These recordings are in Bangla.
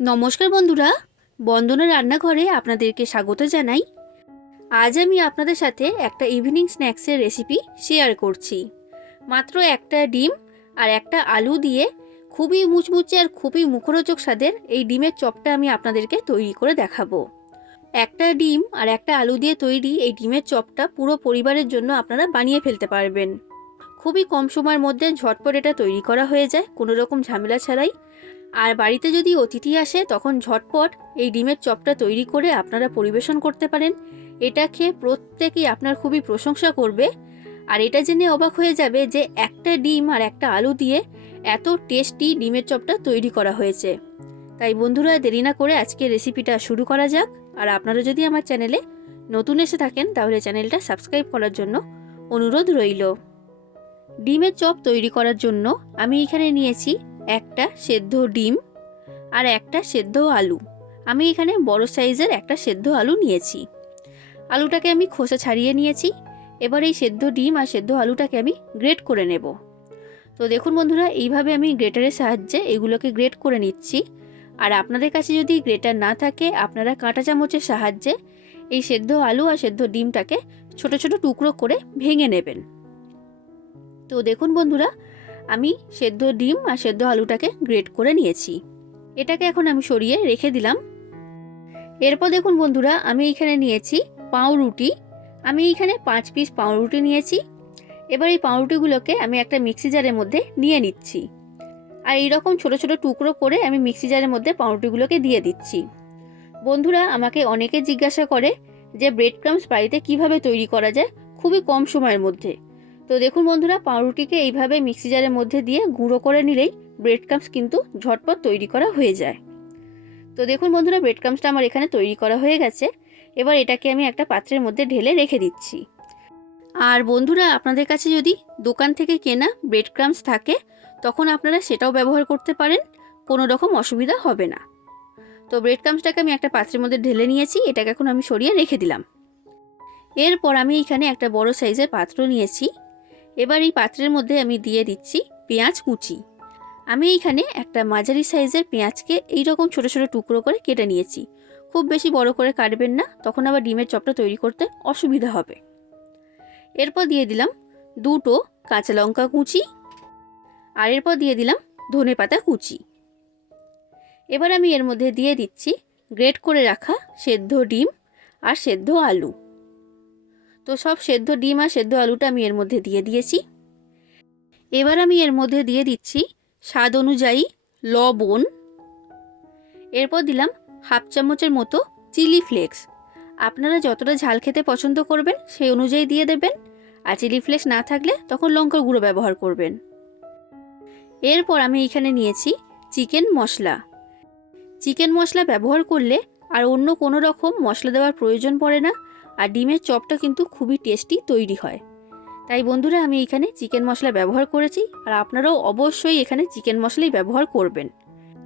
নমস্কার বন্ধুরা, বন্দনা রান্নাঘরে আপনাদেরকে স্বাগত জানাই। আজ আমি আপনাদের সাথে একটা ইভিনিং স্ন্যাক্সের রেসিপি শেয়ার করছি। মাত্র একটা ডিম আর একটা আলু দিয়ে খুবই মুচমুচে আর খুবই মুখরোচক স্বাদের এই ডিমের চপটা আমি আপনাদেরকে তৈরি করে দেখাবো। একটা ডিম আর একটা আলু দিয়ে তৈরি এই ডিমের চপটা পুরো পরিবারের জন্য আপনারা বানিয়ে ফেলতে পারবেন। খুবই কম সময়ের মধ্যে ঝটপট এটা তৈরি করা হয়ে যায়, কোনো রকম ঝামেলা ছাড়াই। আর বাড়িতে যদি অতিথি আসে, তখন ঝটপট এই ডিমের চপটা তৈরি করে আপনারা পরিবেশন করতে পারেন। এটা খেয়ে প্রত্যেকেই আপনার খুবই প্রশংসা করবে। আর এটা জেনে অবাক হয়ে যাবে যে একটা ডিম আর একটা আলু দিয়ে এত টেস্টি ডিমের চপটা তৈরি করা হয়েছে। তাই বন্ধুরা, দেরি না করে আজকে রেসিপিটা শুরু করা যাক। আর আপনারা যদি আমার চ্যানেলে নতুন এসে থাকেন, তাহলে চ্যানেলটা সাবস্ক্রাইব করার জন্য অনুরোধ রইল। ডিমের চপ তৈরি করার জন্য আমি এখানে নিয়েছি একটা সেদ্ধ ডিম আর একটা সেদ্ধ আলু। আমি এখানে বড় সাইজের একটা সেদ্ধ আলু নিয়েছি। আলুটাকে আমি খোসা ছাড়িয়ে নিয়েছি। এবার এই সেদ্ধ ডিম আর সেদ্ধ আলুটাকে আমি গ্রেট করে নেব। তো দেখুন বন্ধুরা, এইভাবে আমি গ্রেটারের সাহায্যে এগুলোকে গ্রেট করে নিচ্ছি। আর আপনাদের কাছে যদি গ্রেটার না থাকে, আপনারা কাঁটা চামচের সাহায্যে এই সেদ্ধ আলু আর সেদ্ধ ডিমটাকে ছোট ছোট টুকরো করে ভেঙে নেবেন। তো দেখুন বন্ধুরা আমি সেদ্ধ ডিম আর সেদ্ধ আলুটাকে গ্রেট করে নিয়েছি। এটাকে এখন আমি সরিয়ে রেখে দিলাম। এরপর দেখুন বন্ধুরা, আমি এখানে নিয়েছি পাউরুটি। আমি এখানে পাঁচ পিস পাউরুটি নিয়েছি। এবার এই পাউরুটিগুলোকে আমি একটা মিক্সি জারের মধ্যে নিয়ে নিচ্ছি। আর এইরকম ছোট ছোট টুকরো করে আমি মিক্সি জারের মধ্যে পাউরুটিগুলোকে দিয়ে দিচ্ছি। বন্ধুরা, আমাকে অনেকে জিজ্ঞাসা করে যে ব্রেড ক্রামস বাড়িতে কীভাবে তৈরি করা যায়? খুবই কম সময়ের মধ্যে। তো দেখুন বন্ধুরা, পাউরুটিকে এইভাবে মিক্সি জারের মধ্যে দিয়ে গুঁড়ো করে নিলেই ব্রেড ক্রামস কিন্তু ঝটপট তৈরি করা হয়ে যায়। তো দেখুন বন্ধুরা ব্রেড ক্রামসটা আমার এখানে তৈরি করা হয়ে গেছে। এবার এটাকে আমি একটা পাত্রের মধ্যে ঢেলে রেখে দিচ্ছি। আর বন্ধুরা, আপনাদের কাছে যদি দোকান থেকে কেনা ব্রেড ক্রামস থাকে, তখন আপনারা সেটাও ব্যবহার করতে পারেন, কোনো রকম অসুবিধা হবে না। তো ব্রেড ক্রামসটাকে আমি একটা পাত্রের মধ্যে ঢেলে নিয়েছি, এটাকে এখন আমি সরিয়ে রেখে দিলাম। এরপর আমি এখানে একটা বড় সাইজের পাত্র নিয়েছি। এবার এই পাত্রের মধ্যে আমি দিয়ে দিচ্ছি পেঁয়াজ কুচি। আমি এইখানে একটা মাঝারি সাইজের পেঁয়াজকে এইরকম ছোট ছোট টুকরো করে কেটে নিয়েছি। খুব বেশি বড় করে কাটবেন না, তখন আবার ডিমের চপটা তৈরি করতে অসুবিধা হবে। এরপর দিয়ে দিলাম দুটো কাঁচা লঙ্কা কুচি আর এরপর দিয়ে দিলাম ধনে পাতা কুচি। এবার আমি এর মধ্যে দিয়ে দিচ্ছি গ্রেট করে রাখা সেদ্ধ ডিম আর সেদ্ধ আলু। তো সব সেদ্ধ ডিম আর সেদ্ধ আলুটা আমি এর মধ্যে দিয়ে দিয়েছি। এবার আমি এর মধ্যে দিয়ে দিচ্ছি স্বাদ অনুযায়ী লবণ। এরপর দিলাম হাফ চামচের মতো চিলি ফ্লেক্স। আপনারা যতটা ঝাল খেতে পছন্দ করবেন সেই অনুযায়ী দিয়ে দেবেন। আর চিলি ফ্লেক্স না থাকলে তখন লঙ্কার গুঁড়ো ব্যবহার করবেন। এরপর আমি এখানে নিয়েছি চিকেন মশলা। চিকেন মশলা ব্যবহার করলে আর অন্য কোনো রকম মশলা দেওয়ার প্রয়োজন পড়ে না। আর ডিমের চপটা কিন্তু খুবই টেস্টি তৈরি হয়। তাই বন্ধুরা, আমি এখানে চিকেন মশলা ব্যবহার করেছি আর আপনারাও অবশ্যই এখানে চিকেন মশলাই ব্যবহার করবেন।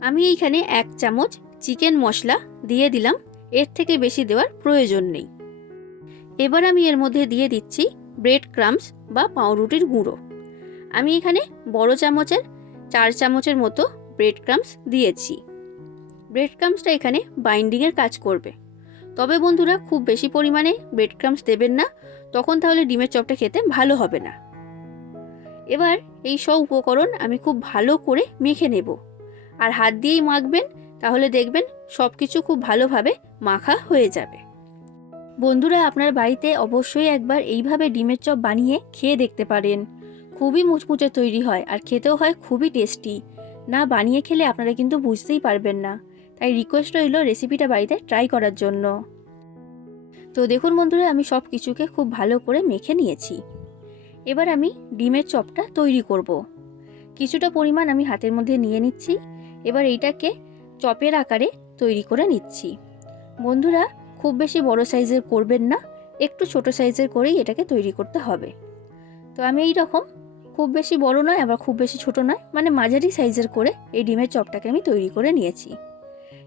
আমি এইখানে এক চামচ চিকেন মশলা দিয়ে দিলাম, এর থেকে বেশি দেওয়ার প্রয়োজন নেই। এবার আমি এর মধ্যে দিয়ে দিচ্ছি ব্রেড ক্রামস বা পাউরুটির গুঁড়ো। আমি এখানে বড় চামচের, চার চামচের মতো ব্রেড ক্রামস দিয়েছি। ব্রেড ক্রামসটা এখানে বাইন্ডিংয়ের কাজ করবে। তবে বন্ধুরা খুব বেশি পরিমাণে ব্রেড ক্রামস দেবেন না, তখন তাহলে ডিমের চপটা খেতে ভালো হবে না। এবার এই সব উপকরণ আমি খুব ভালো করে মেখে নেব। আর হাত দিয়েই মাখবেন, তাহলে দেখবেন সব কিছু খুব ভালোভাবে মাখা হয়ে যাবে। বন্ধুরা আপনার বাড়িতে অবশ্যই একবার এইভাবে ডিমের চপ বানিয়ে খেয়ে দেখতে পারেন। খুবই মুচমুচে তৈরি হয় আর খেতেও হয় খুবই টেস্টি না বানিয়ে খেলে আপনারা কিন্তু বুঝতেই পারবেন না। তাই রিকোয়েস্ট রইল রেসিপিটা বাড়িতে ট্রাই করার জন্য। তো দেখুন বন্ধুরা, আমি সব কিছুকে খুব ভালো করে মেখে নিয়েছি। এবার আমি ডিমের চপটা তৈরি করব। কিছুটা পরিমাণ আমি হাতের মধ্যে নিয়ে নিচ্ছি। এবার এইটাকে চপের আকারে তৈরি করে নিচ্ছি। বন্ধুরা, খুব বেশি বড় সাইজের করবেন না, একটু ছোট সাইজের করেই এটাকে তৈরি করতে হবে। তো আমি এই রকম খুব বেশি বড় নয়, আবার খুব বেশি ছোট নয় মানে মাঝারি সাইজের করে এই ডিমের চপটাকে আমি তৈরি করে নিয়েছি।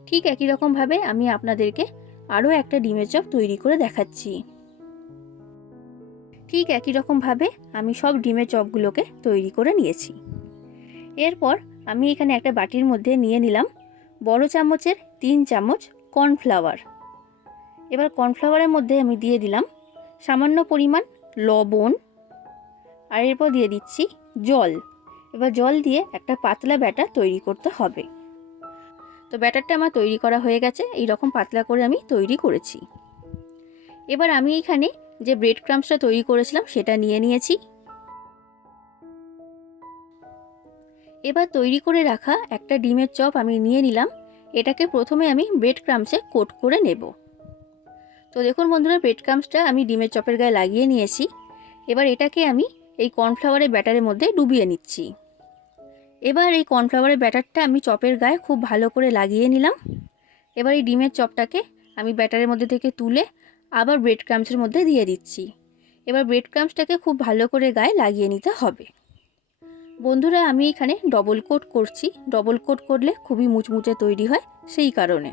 ঠিক একই রকমভাবে আমি আপনাদেরকে আরও একটা ডিমের চপ তৈরি করে দেখাচ্ছি। ঠিক একই রকমভাবে আমি সব ডিমের চপগুলোকে তৈরি করে নিয়েছি। এরপর আমি এখানে একটা বাটির মধ্যে নিয়ে নিলাম বড় চামচের তিন চামচ কর্নফ্লাওয়ার। এবার কর্নফ্লাওয়ারের মধ্যে আমি দিয়ে দিলাম সামান্য পরিমাণ লবণ আর এরপর দিয়ে দিচ্ছি জল। এবার জল দিয়ে একটা পাতলা ব্যাটার তৈরি করতে হবে। তো ব্যাটারটা আমার তৈরি করা হয়ে গেছে এই রকম পাতলা করে আমি তৈরি করেছি। এবার আমি এখানে যে ব্রেড ক্রামসটা তৈরি করেছিলাম, সেটা নিয়ে নিয়েছি। এবার তৈরি করে রাখা একটা ডিমের চপ আমি নিয়ে নিলাম, এটাকে প্রথমে আমি ব্রেড ক্রামসে কোট করে নেব। তো দেখুন বন্ধুরা ব্রেড ক্রামসটা আমি ডিমের চপের গায়ে লাগিয়ে নিয়েছি। এবার এটাকে আমি এই কর্নফ্লাওয়ারের ব্যাটারের মধ্যে ডুবিয়ে নিচ্ছি। এবার এই কর্নফ্লাওয়ারের ব্যাটারটা আমি চপের গায়ে খুব ভালো করে লাগিয়ে নিলাম। এবার এই ডিমের চপটাকে আমি ব্যাটারের মধ্যে থেকে তুলে আবার ব্রেড ক্রামসের মধ্যে দিয়ে দিচ্ছি। এবার ব্রেড ক্রামসটাকে খুব ভালো করে গায়ে লাগিয়ে নিতে হবে। বন্ধুরা, আমি এখানে ডবল কোট করছি। ডবল কোট করলে খুবই মুচমুচে তৈরি হয় সেই কারণে।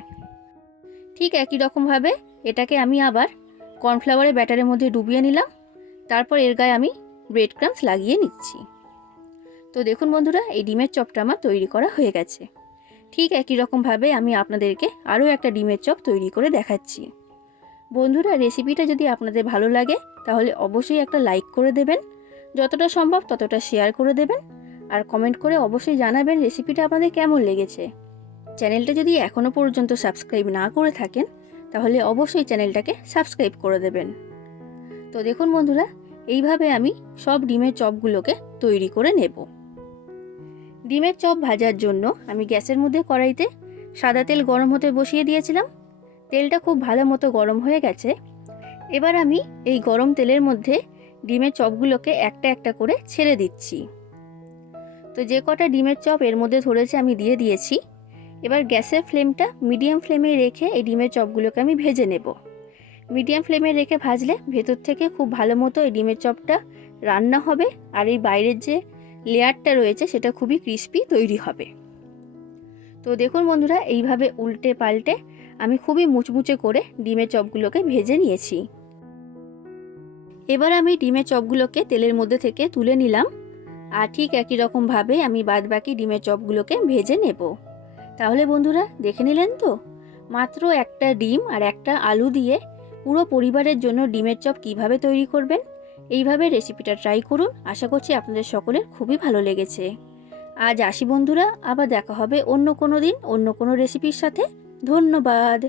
ঠিক একই রকমভাবে এটাকে আমি আবার কর্নফ্লাওয়ারের ব্যাটারের মধ্যে ডুবিয়ে নিলাম। তারপর এর গায়ে আমি ব্রেড ক্রামস লাগিয়ে নিচ্ছি। তো দেখুন বন্ধুরা, এই ডিমের চপটা আমার তৈরি করা হয়ে গেছে। ঠিক একই রকমভাবে আমি আপনাদেরকে আরও একটা ডিমের চপ তৈরি করে দেখাচ্ছি। বন্ধুরা, রেসিপিটা যদি আপনাদের ভালো লাগে, তাহলে অবশ্যই একটা লাইক করে দেবেন। যতটা সম্ভব ততটা শেয়ার করে দেবেন। আর কমেন্ট করে অবশ্যই জানাবেন রেসিপিটা আপনাদের কেমন লেগেছে। চ্যানেলটা যদি এখনও পর্যন্ত সাবস্ক্রাইব না করে থাকেন, তাহলে অবশ্যই চ্যানেলটাকে সাবস্ক্রাইব করে দেবেন। তো দেখুন বন্ধুরা, এইভাবে আমি সব ডিমের চপগুলোকে তৈরি করে নেব। ডিমের চপ ভাজার জন্য আমি গ্যাসের মধ্যে কড়াইতে সাদা তেল গরম হতে বসিয়ে দিয়েছিলাম। তেলটা খুব ভালো মতো গরম হয়ে গেছে। এবার আমি এই গরম তেলের মধ্যে ডিমের চপগুলোকে একটা একটা করে ছেড়ে দিচ্ছি। তো যে কটা ডিমের চপ এর মধ্যে ধরেছে আমি দিয়ে দিয়েছি। এবার গ্যাসের ফ্লেমটা মিডিয়াম ফ্লেমে রেখে এই ডিমের চপগুলোকে আমি ভেজে নেব। মিডিয়াম ফ্লেমে রেখে ভাজলে ভেতর থেকে খুব ভালো মতো এই ডিমের চপটা রান্না হবে। আর এই বাইরের যে লেয়ারটা রয়েছে, সেটা খুবই ক্রিস্পি তৈরি হবে। তো দেখুন বন্ধুরা, এইভাবে উল্টে পাল্টে আমি খুবই মুচমুচে করে ডিমের চপগুলোকে ভেজে নিয়েছি। এবার আমি ডিমের চপগুলোকে তেলের মধ্যে থেকে তুলে নিলাম আর ঠিক একই রকমভাবে আমি বাদবাকি ডিমের চপগুলোকে ভেজে নেব। তাহলে বন্ধুরা, দেখে নিলেন তো? মাত্র একটা ডিম আর একটা আলু দিয়ে পুরো পরিবারের জন্য ডিমের চপ কীভাবে তৈরি করবেন? এইভাবে রেসিপিটা ট্রাই করুন। আশা করছি আপনাদের সকলের খুবই ভালো লেগেছে। আজ আসি বন্ধুরা, আবার দেখা হবে অন্য কোনো দিন, অন্য কোনো রেসিপির সাথে। ধন্যবাদ।